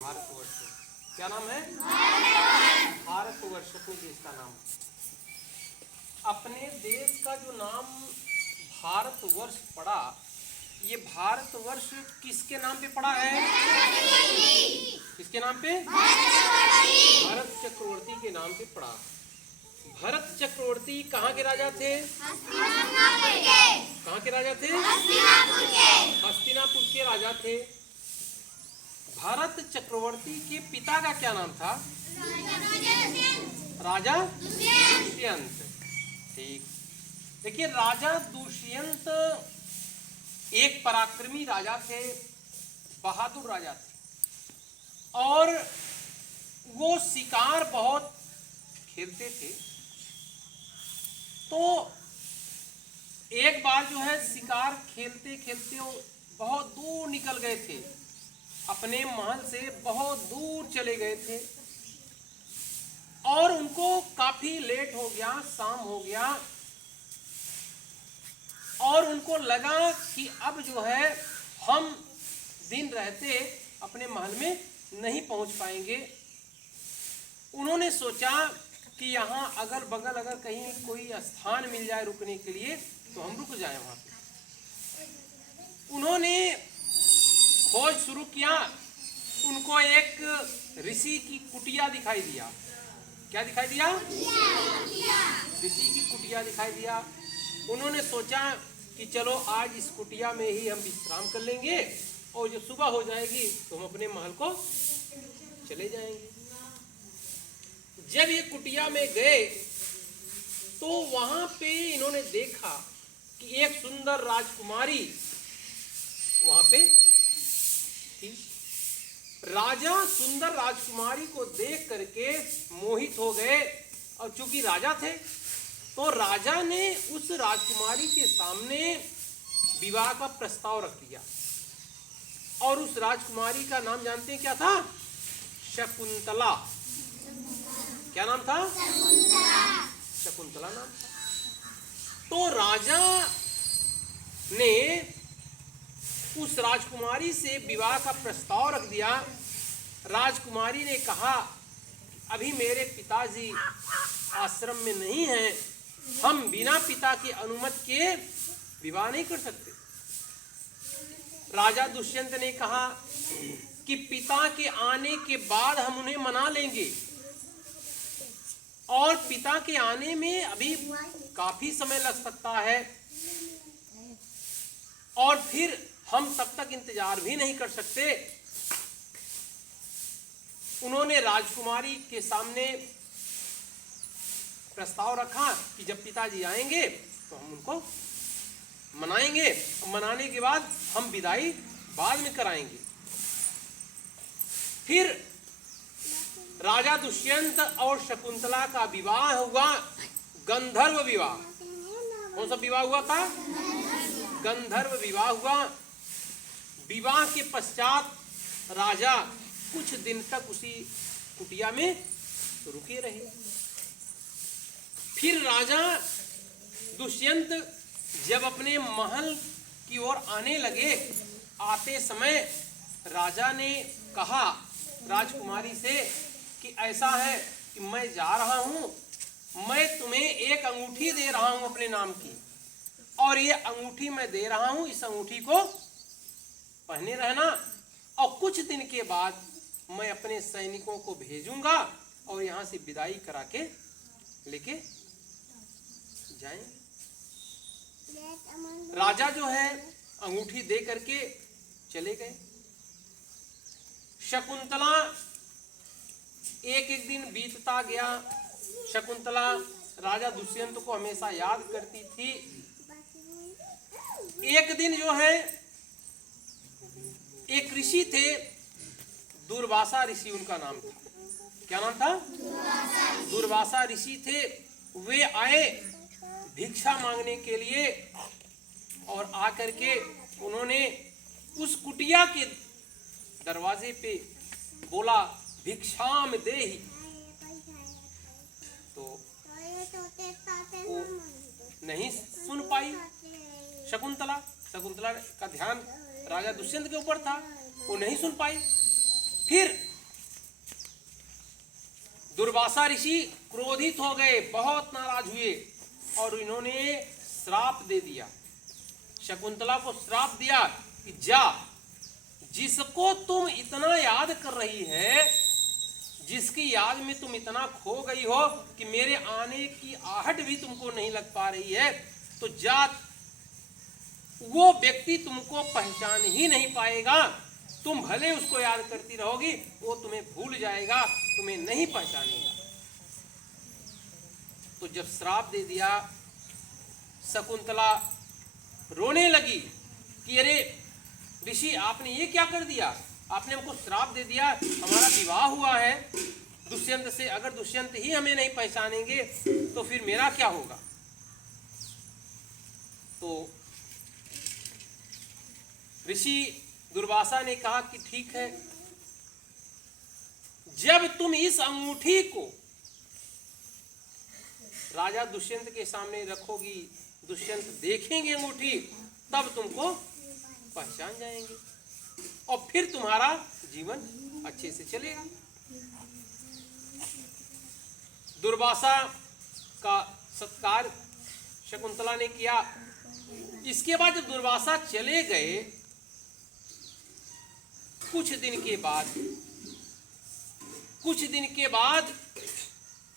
भारतवर्ष। क्या नाम है? भारतवर्ष अपने देश का नाम। अपने देश का जो नाम भारतवर्ष पड़ा, ये भारतवर्ष किसके नाम पे पड़ा है? किसके नाम पे? भरत चक्रवर्ती के नाम पे पड़ा। भरत चक्रवर्ती कहाँ के राजा थे? कहाँ के राजा थे? हस्तिनापुर के राजा थे। भरत चक्रवर्ती के पिता का क्या नाम था? राजा दुष्यंत। ठीक, देखिए राजा दुष्यंत एक पराक्रमी राजा थे, बहादुर राजा थे और वो शिकार बहुत खेलते थे। तो एक बार जो है शिकार खेलते खेलते वो बहुत दूर निकल गए थे, अपने महल से बहुत दूर चले गए थे और उनको काफी लेट हो गया, शाम हो गया और उनको लगा कि अब जो है हम दिन रहते अपने महल में नहीं पहुंच पाएंगे। उन्होंने सोचा कि यहाँ अगल बगल अगर कहीं कोई स्थान मिल जाए रुकने के लिए तो हम रुक जाए वहां पे। उन्होंने खोज शुरू किया। उनको एक ऋषि की कुटिया दिखाई दिया। क्या दिखाई दिया? ऋषि की कुटिया दिखाई दिया। उन्होंने सोचा कि चलो आज इस कुटिया में ही हम विश्राम कर लेंगे और जब सुबह हो जाएगी तो हम अपने महल को चले जाएंगे। जब ये कुटिया में गए तो वहां पे इन्होंने देखा कि एक सुंदर राजकुमारी वहां पे थी। राजा सुंदर राजकुमारी को देख करके मोहित हो गए और चूंकि राजा थे तो राजा ने उस राजकुमारी के सामने विवाह का प्रस्ताव रख दिया। और उस राजकुमारी का नाम जानते हैं क्या था? शकुंतला। क्या नाम था? शकुंतला नाम था। तो राजा ने उस राजकुमारी से विवाह का प्रस्ताव रख दिया। राजकुमारी ने कहा अभी मेरे पिताजी आश्रम में नहीं हैं, हम बिना पिता की अनुमति के विवाह नहीं कर सकते। राजा दुष्यंत ने कहा कि पिता के आने के बाद हम उन्हें मना लेंगे और पिता के आने में अभी काफी समय लग सकता है और फिर हम तब तक इंतजार भी नहीं कर सकते। उन्होंने राजकुमारी के सामने प्रस्ताव रखा कि जब पिताजी आएंगे तो हम उनको मनाएंगे, मनाने के बाद हम विदाई बाद में कराएंगे। फिर राजा दुष्यंत और शकुंतला का विवाह हुआ, गंधर्व विवाह। कौन सा विवाह हुआ था? गंधर्व विवाह हुआ। विवाह के पश्चात राजा कुछ दिन तक उसी कुटिया में रुके रहे। फिर राजा दुष्यंत जब अपने महल की ओर आने लगे, आते समय राजा ने कहा राजकुमारी से कि ऐसा है कि मैं जा रहा हूं, मैं तुम्हें एक अंगूठी दे रहा हूं अपने नाम की और ये अंगूठी मैं दे रहा हूं, इस अंगूठी को पहने रहना और कुछ दिन के बाद मैं अपने सैनिकों को भेजूंगा और यहां से विदाई करा के लेके जाएंगे। राजा जो है अंगूठी दे करके चले गए। शकुंतला एक एक दिन बीतता गया। शकुंतला राजा दुष्यंत को हमेशा याद करती थी। एक दिन जो है एक ऋषि थे, दुर्वासा ऋषि उनका नाम था। क्या नाम था? दुर्वासा ऋषि थे। वे आए भिक्षा मांगने के लिए और आकर के उन्होंने उस कुटिया के दरवाजे पे बोला भिक्षाम देहि। तो वो नहीं सुन पाई शकुंतला। शकुंतला का ध्यान राजा दुष्यंत के ऊपर था, वो नहीं सुन पाई। फिर दुर्वासा ऋषि क्रोधित हो गए, बहुत नाराज हुए और इन्होंने श्राप दे दिया, शकुंतला को श्राप दिया कि जा, जिसको तुम इतना याद कर रही है, जिसकी याद में तुम इतना खो गई हो कि मेरे आने की आहट भी तुमको नहीं लग पा रही है, तो जा, वो व्यक्ति तुमको पहचान ही नहीं पाएगा। तुम भले उसको याद करती रहोगी, वो तुम्हें भूल जाएगा, तुम्हें नहीं पहचानेगा। तो जब श्राप दे दिया, शकुंतला रोने लगी कि अरे ऋषि, आपने ये क्या कर दिया, आपने हमको श्राप दे दिया, हमारा विवाह हुआ है दुष्यंत से, अगर दुष्यंत ही हमें नहीं पहचानेंगे तो फिर मेरा क्या होगा। तो ऋषि दुर्वासा ने कहा कि ठीक है, जब तुम इस अंगूठी को राजा दुष्यंत के सामने रखोगी, दुष्यंत देखेंगे अंगूठी, तब तुमको पहचान जाएंगे और फिर तुम्हारा जीवन अच्छे से चलेगा। दुर्वासा का सत्कार शकुंतला ने किया। इसके बाद जब दुर्वासा चले गए, कुछ दिन के बाद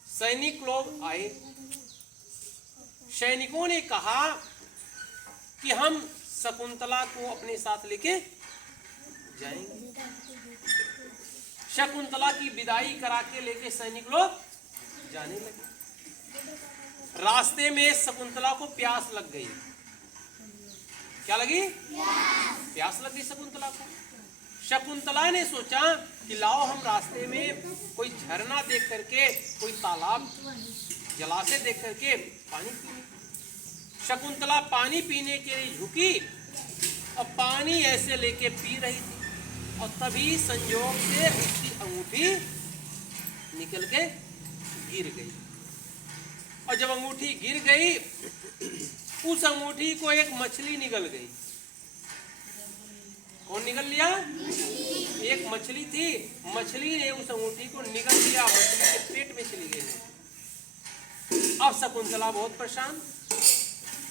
सैनिक लोग आए। सैनिकों ने कहा कि हम शकुंतला को अपने साथ लेके जाएंगे। शकुंतला की विदाई करा के लेके सैनिक लोग जाने लगे। रास्ते में शकुंतला को प्यास लग गई। क्या लगी? प्यास लग गई शकुंतला को। शकुंतला ने सोचा कि लाओ हम रास्ते में कोई झरना देख करके, कोई तालाब, जलाशय देख करके पानी पीने। शकुंतला पानी पीने के लिए झुकी और पानी ऐसे लेके पी रही थी और तभी संयोग से उसकी अंगूठी निकल के गिर गई। और जब अंगूठी गिर गई, उस अंगूठी को एक मछली निगल गई। कौन निगल लिया? एक मछली थी, मछली ने उस अंगूठी को निगल लिया, मछली के पेट में चली गई। अब शकुंतला बहुत परेशान।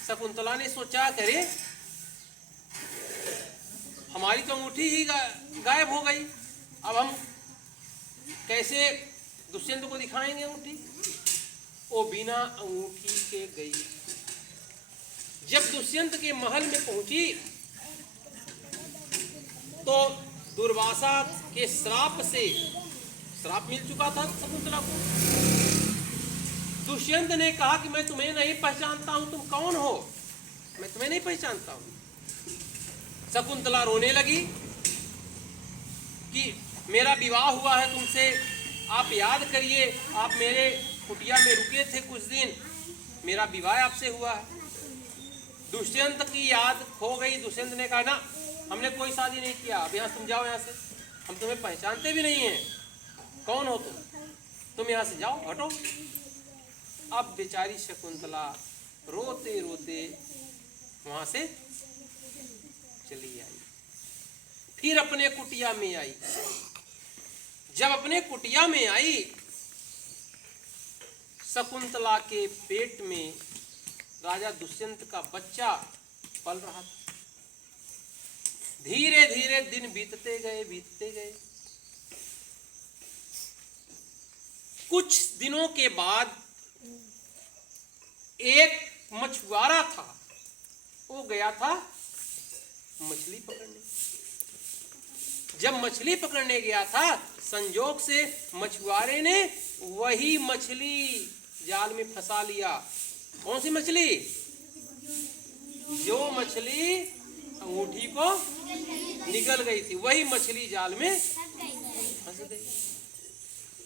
शकुंतला ने सोचा, अरे हमारी तो अंगूठी ही गायब हो गई, अब हम कैसे दुष्यंत को दिखाएंगे अंगूठी? वो बिना अंगूठी के गई। जब दुष्यंत के महल में पहुंची तो दुर्वासा के श्राप से, श्राप मिल चुका था शकुंतला को। दुष्यंत ने कहा कि मैं तुम्हें नहीं पहचानता हूं, तुम कौन हो? मैं तुम्हें नहीं पहचानता हूं। शकुंतला रोने लगी कि मेरा विवाह हुआ है तुमसे, आप याद करिए, आप मेरे कुटिया में रुके थे कुछ दिन, मेरा विवाह आपसे हुआ है। दुष्यंत की याद खो गई। दुष्यंत ने कहा ना, हमने कोई शादी नहीं किया, अब यहाँ तुम जाओ, यहाँ से हम तुम्हें पहचानते भी नहीं हैं, कौन हो तुम यहाँ से जाओ, हटो। अब बेचारी शकुंतला रोते रोते वहां से चली आई। फिर अपने कुटिया में आई। जब अपने कुटिया में आई, शकुंतला के पेट में राजा दुष्यंत का बच्चा पल रहा था। धीरे धीरे दिन बीतते गए। कुछ दिनों के बाद एक मछुआरा था, वो गया था मछली पकड़ने। जब मछली पकड़ने गया था, संजोग से मछुआरे ने वही मछली जाल में फंसा लिया। कौन सी मछली? जो मछली अंगूठी को निगल गई थी, वही मछली जाल में फंस गई।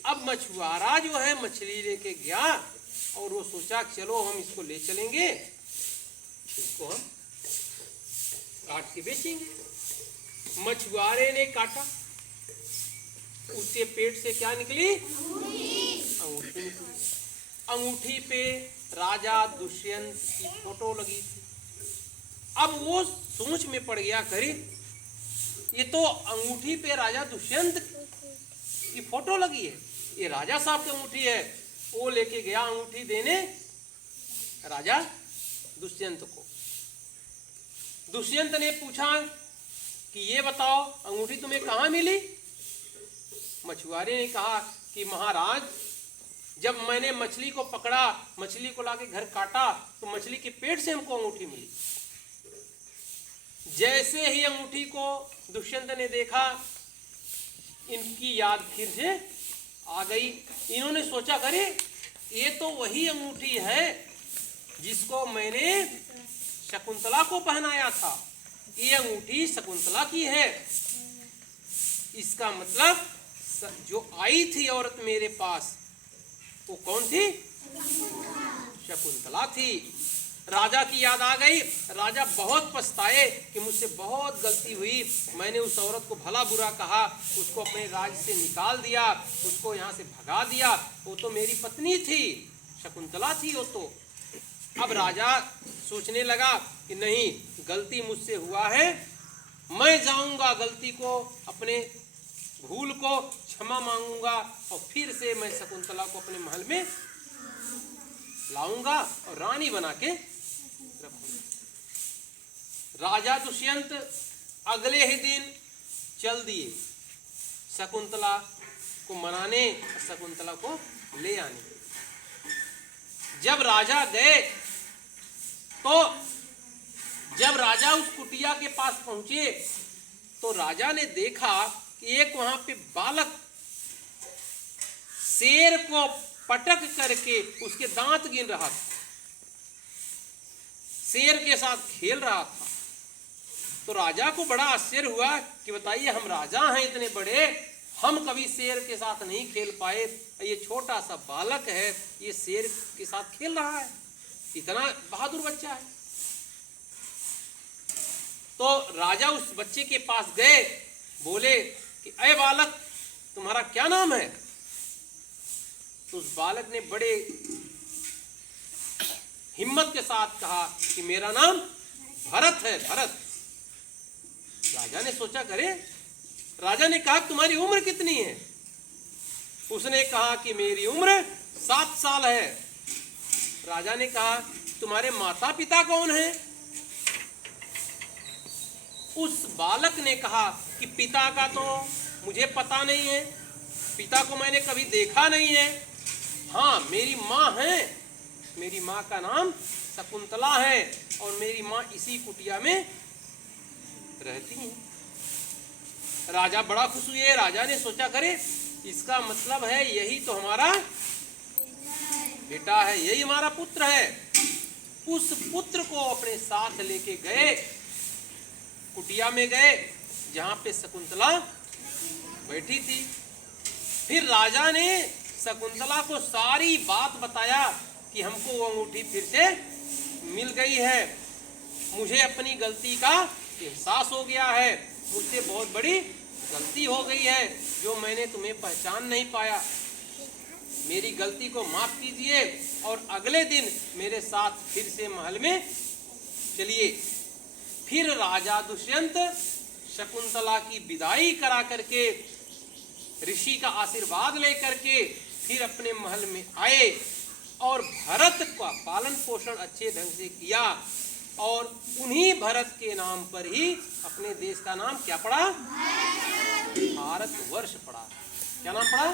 अब मछुआरा जो है मछली लेके गया और वो सोचा चलो हम इसको ले चलेंगे, इसको हम काट के बेचेंगे। मछुआरे ने काटा, उसके पेट से क्या निकली? अंगूठी निकली। अंगूठी पे राजा दुष्यंत की फोटो लगी थी। अब वो सोच में पड़ गया, करे ये तो अंगूठी पे राजा दुष्यंत की फोटो लगी है, ये राजा साहब की अंगूठी है। वो लेके गया अंगूठी देने राजा दुष्यंत को। दुष्यंत ने पूछा कि ये बताओ अंगूठी तुम्हें कहाँ मिली? मछुआरे ने कहा कि महाराज, जब मैंने मछली को पकड़ा, मछली को लाके घर काटा, तो मछली के पेट से हमको अंगूठी मिली। जैसे ही अंगूठी को दुष्यंत ने देखा, इनकी याद फिर से आ गई। इन्होंने सोचा, करे ये तो वही अंगूठी है जिसको मैंने शकुंतला को पहनाया था। ये अंगूठी शकुंतला की है। इसका मतलब जो आई थी औरत मेरे पास, वो कौन थी? शकुंतला थी। राजा की याद आ गई। राजा बहुत पछताए कि मुझसे बहुत गलती हुई, मैंने उस औरत को भला बुरा कहा, उसको अपने राज्य से निकाल दिया, उसको यहाँ से भगा दिया। वो तो मेरी पत्नी थी, शकुंतला थी वो तो। अब राजा सोचने लगा कि नहीं, गलती मुझसे हुआ है, मैं जाऊंगा, गलती को, अपने भूल को क्षमा मांगूंगा और फिर से मैं शकुंतला को अपने महल में लाऊंगा और रानी बना के रखूंगा। राजा दुष्यंत अगले ही दिन चल दिए शकुंतला को मनाने, शकुंतला को ले आने। जब राजा गए तो जब राजा उस कुटिया के पास पहुंचे तो राजा ने देखा कि एक वहां पे बालक शेर को पटक करके उसके दांत गिन रहा था, शेर के साथ खेल रहा था। तो राजा को बड़ा आश्चर्य हुआ कि बताइए, हम राजा हैं इतने बड़े, हम कभी शेर के साथ नहीं खेल पाए, ये छोटा सा बालक है, ये शेर के साथ खेल रहा है, इतना बहादुर बच्चा है। तो राजा उस बच्चे के पास गए, बोले कि अय बालक, तुम्हारा क्या नाम है? तो उस बालक ने बड़े हिम्मत के साथ कहा कि मेरा नाम भरत है, भरत। राजा ने सोचा, करे, राजा ने कहा तुम्हारी उम्र कितनी है? उसने कहा कि मेरी उम्र 7 साल है। राजा ने कहा तुम्हारे माता पिता कौन है? उस बालक ने कहा कि पिता का तो मुझे पता नहीं है, पिता को मैंने कभी देखा नहीं है। हाँ, मेरी माँ है, मेरी माँ का नाम शकुंतला है और मेरी माँ इसी कुटिया में रहती है। राजा बड़ा खुश हुए। राजा ने सोचा, करे इसका मतलब है यही तो हमारा बेटा है, यही हमारा पुत्र है। उस पुत्र को अपने साथ लेके गए, कुटिया में गए जहां पे शकुंतला बैठी थी। फिर राजा ने शकुंतला को सारी बात बताया कि हमको वो अंगूठी फिर से मिल गई है, मुझे अपनी गलती का एहसास हो गया है, मुझसे बहुत बड़ी गलती हो गई है जो मैंने तुम्हें पहचान नहीं पाया, मेरी गलती को माफ कीजिए और अगले दिन मेरे साथ फिर से महल में चलिए। फिर राजा दुष्यंत शकुंतला की विदाई करा करके, ऋषि का आशीर्वाद लेकर के फिर अपने महल में आए और भरत का पालन पोषण अच्छे ढंग से किया और उन्हीं भरत के नाम पर ही अपने देश का नाम क्या पड़ा? भारतवर्ष पड़ा। क्या नाम पड़ा?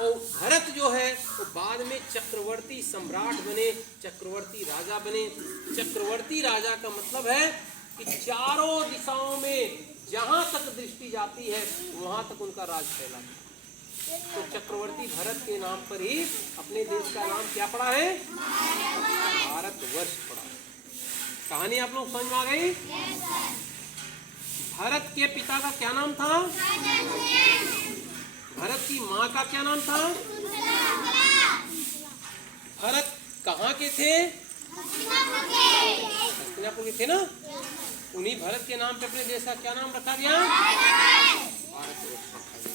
और भरत जो है वो बाद में चक्रवर्ती सम्राट बने, चक्रवर्ती राजा बने। चक्रवर्ती राजा का मतलब है कि चारों दिशाओं में जहां तक दृष्टि जाती है वहां तक उनका राज फैला। तो चक्रवर्ती भरत के नाम पर ही अपने देश का नाम क्या पड़ा है? भारतवर्ष पड़ा। कहानी आप लोग समझ में आ गई? भरत के पिता का क्या नाम था? भरत की माँ का क्या नाम था? भरत कहाँ के थे? हस्तिनापुर के थे ना। उन्हीं भरत के नाम पे अपने देश का क्या नाम रखा गया? भारतवर्ष रखा गया।